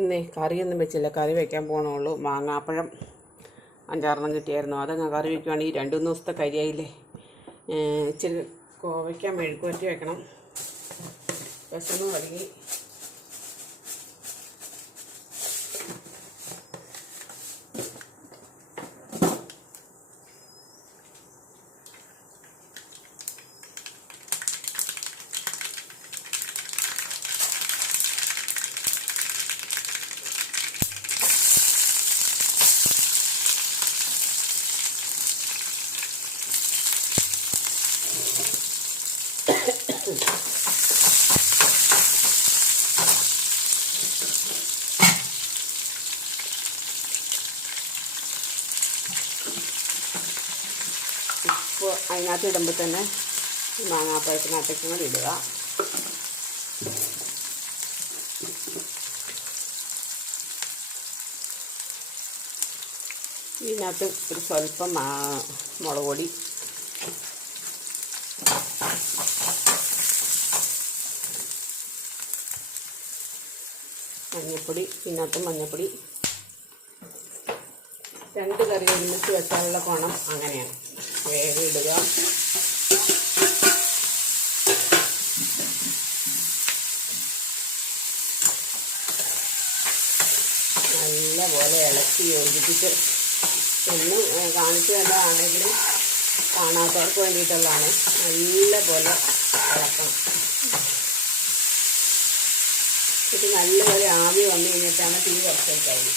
ഇന്നേ കറിയൊന്നും വെച്ചില്ല. കറി വെക്കാൻ പോകണുള്ളൂ മാങ്ങാപ്പഴം അഞ്ചാറെണ്ണം കിട്ടിയായിരുന്നു. അതങ്ങ് കറി വെക്കുവാണെങ്കിൽ രണ്ട് മൂന്ന് ദിവസത്തെ കരിയായില്ലേ ഇച്ചിരി കോവയ്ക്കാൻ മെഴുക്കുവറ്റി വെക്കണം. വിശന്ന് തുടങ്ങി ഉപ്പ് അതിനകത്ത് ഇടുമ്പോൾ തന്നെ ഈ മാങ്ങാപ്പഴത്തിനകത്തേക്ക് കൂടി ഇടുക. ഇതിനകത്ത് ഒരു സ്വല്പം മുളക് പൊടി. മഞ്ഞൾപ്പൊടി ഇതിനകത്ത് മഞ്ഞൾപ്പൊടി രണ്ട് കറി ഒരുമിച്ച് വെച്ചാലുള്ള കോണം അങ്ങനെയാണ്. വേഗം ഇടുക നല്ലപോലെ ഇളക്കി യോജിപ്പിച്ച് ഒന്നും കാണിച്ചു തന്നതാണെങ്കിലും കാണാത്തവർക്ക് വേണ്ടിയിട്ടുള്ളതാണ്. നല്ലപോലെ ഇളക്കണം. ഇത് നല്ലപോലെ ആവി വന്നു കഴിഞ്ഞിട്ടാണ് തീ കുറച്ചേക്കായി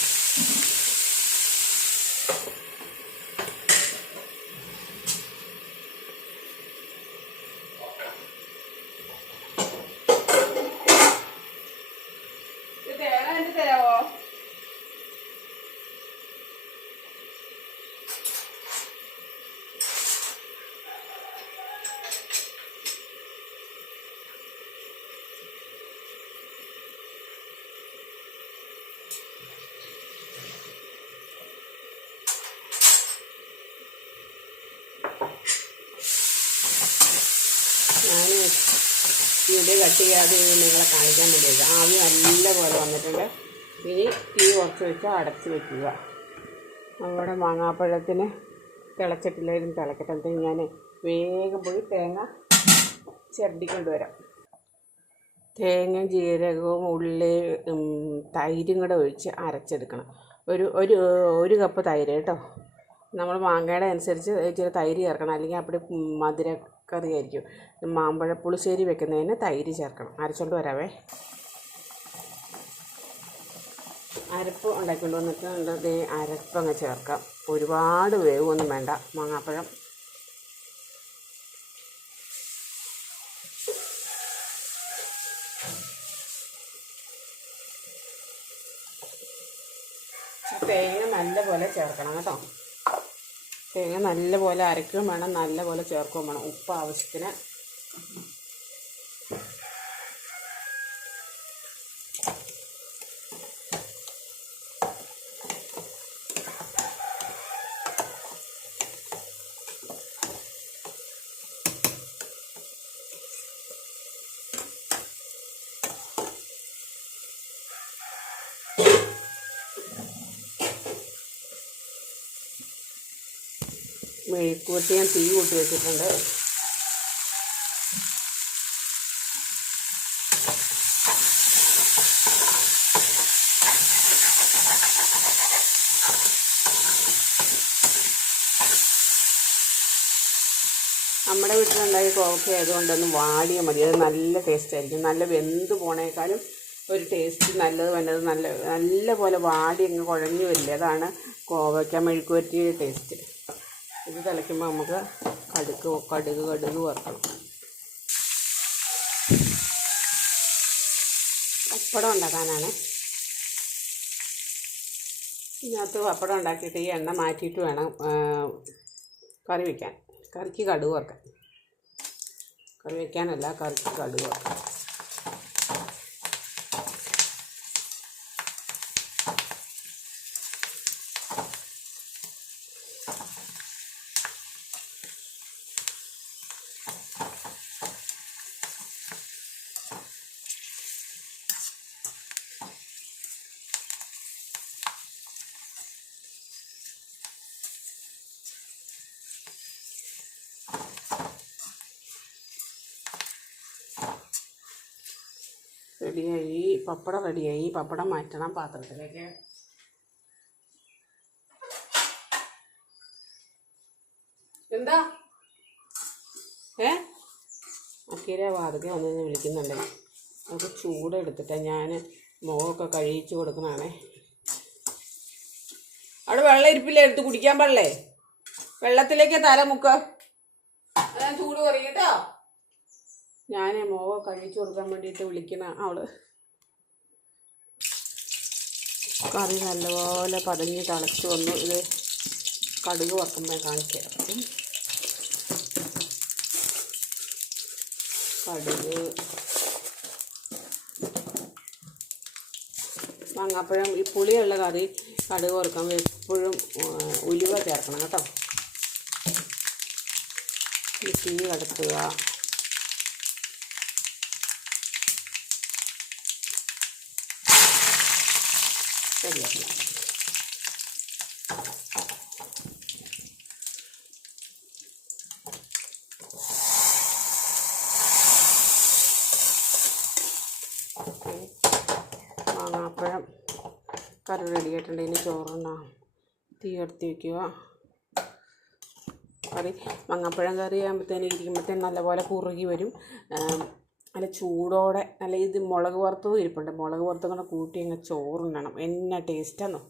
കട്ട് ചെയ്യാതെ നിങ്ങളെ കാണിക്കാൻ വേണ്ടിയിട്ട് ആവി നല്ല പോലെ വന്നിട്ടുണ്ട്. ഇനി തീ കുറച്ച് വെച്ച് അടച്ച് വെക്കുക. നമ്മുടെ മാങ്ങാപ്പഴത്തിന് തിളച്ചിട്ടില്ലായിരുന്നു തിളക്കട്ടെ. ഞാൻ വേഗം പോയി തേങ്ങ ചിരണ്ടിക്കൊണ്ട് വരാം തേങ്ങ ജീരകവും ഉള്ളി തൈരും കൂടെ ഒഴിച്ച് അരച്ചെടുക്കണം. ഒരു ഒരു ഒരു കപ്പ് തൈര് കേട്ടോ. നമ്മൾ മാങ്ങയുടെ അനുസരിച്ച് ഇച്ചിരി തൈര് ചേർക്കണം. അല്ലെങ്കിൽ അപ്പോൾ മധുരക്കറി ആയിരിക്കും മാമ്പഴ പുളിശ്ശേരി വെക്കുന്നതിന് തൈര് ചേർക്കണം. അരച്ചോണ്ട് വരാവേ. അരപ്പ് ഉണ്ടാക്കിക്കൊണ്ട് വന്നിട്ട് ദേ അരപ്പങ്ങ് ചേർക്കാം. ഒരുപാട് വേവൊന്നും വേണ്ട. മാങ്ങാപ്പഴം. തേങ്ങ നല്ലപോലെ ചേർക്കണം കേട്ടോ. തേങ്ങ നല്ലപോലെ അരക്കുകയും വേണം നല്ലപോലെ ചേർക്കുകയും വേണം. ഉപ്പ് ആവശ്യത്തിന് മെഴുക്കുവരട്ടി ഞാൻ തീ കൂട്ടി വെച്ചിട്ടുണ്ട്. നമ്മുടെ വീട്ടിലുണ്ടായ കോവക്ക ആയതുകൊണ്ടൊന്ന് വാടിയ മതി. അത് നല്ല ടേസ്റ്റ് ആയിരിക്കും. നല്ല വെന്ത് പോണേക്കാളും ഒരു ടേസ്റ്റ് നല്ലത് വന്നത് നല്ല നല്ല പോലെ വാടി അങ്ങ് കുഴഞ്ഞു വരില്ല? അതാണ് കോവയ്ക്ക മെഴുക്കുവറ്റിയ ടേസ്റ്റ് ഇത് തിളയ്ക്കുമ്പോൾ നമുക്ക് കടുക് കടുക് കടുക് വറക്കണം. പപ്പടം ഉണ്ടാക്കാനാണ്. ഇതിനകത്ത് പപ്പടം ഉണ്ടാക്കിയിട്ട് ഈ എണ്ണ മാറ്റിയിട്ട് വേണം കറി വയ്ക്കാൻ കറിക്ക് കടുക് വറക്കാൻ കറി വയ്ക്കാനല്ല കറിക്ക് കടുക് വറക്കാൻ റെഡിയായി. പപ്പടം റെഡിയായി. പപ്പടം മാറ്റണം പാത്രത്തിലേക്ക്. എന്താ? ഏ? അക്കീരെ വന്ന് ഞാൻ വിളിക്കുന്നുണ്ട്. നമുക്ക് ചൂടെടുത്തിട്ട് ഞാൻ മുഖമൊക്കെ കഴിയിച്ച് കൊടുക്കുന്നതാണേ. അവിടെ വെള്ളം ഇരിപ്പില്ല? എടുത്ത് കുടിക്കാൻ പാടില്ലേ? വെള്ളത്തിലേക്ക് തല മുക്ക ചൂട് കുറയും കേട്ടോ. ഞാൻ മോവ കഴിച്ചു കൊടുക്കാൻ വേണ്ടിയിട്ട് വിളിക്കണ അവൾ കറി നല്ലപോലെ പതഞ്ഞ് തിളച്ച് വന്നു. ഇത് കടുക് വറക്കുമ്പോൾ കാണിക്കാം. കടുക് മാങ്ങാപ്പഴം ഈ പുളിയുള്ള കറി കടുക് വറുക്കാൻ എപ്പോഴും ഉലുവ ചേർക്കണം കേട്ടോ. തീ കടത്തുക. ശരിയാക്കണം മാങ്ങാപ്പഴം കറി റെഡി ആയിട്ടുണ്ട്. ഇനി ചോറുണ്ണ തീ കടത്തി വയ്ക്കുക കറി മാങ്ങാപ്പഴം കറി ആകുമ്പോഴത്തേനും ഇരിക്കുമ്പോഴത്തേനും നല്ലപോലെ കുറുകി വരും. നല്ല ചൂടോടെ നല്ല ഇത് മുളക് വറുത്തതും ഇരിപ്പുണ്ട്. മുളക് വറുത്തതും കൂടെ കൂട്ടി അങ്ങ് ചോറുണ്ണണം. എന്നാ ടേസ്റ്റാന്നോ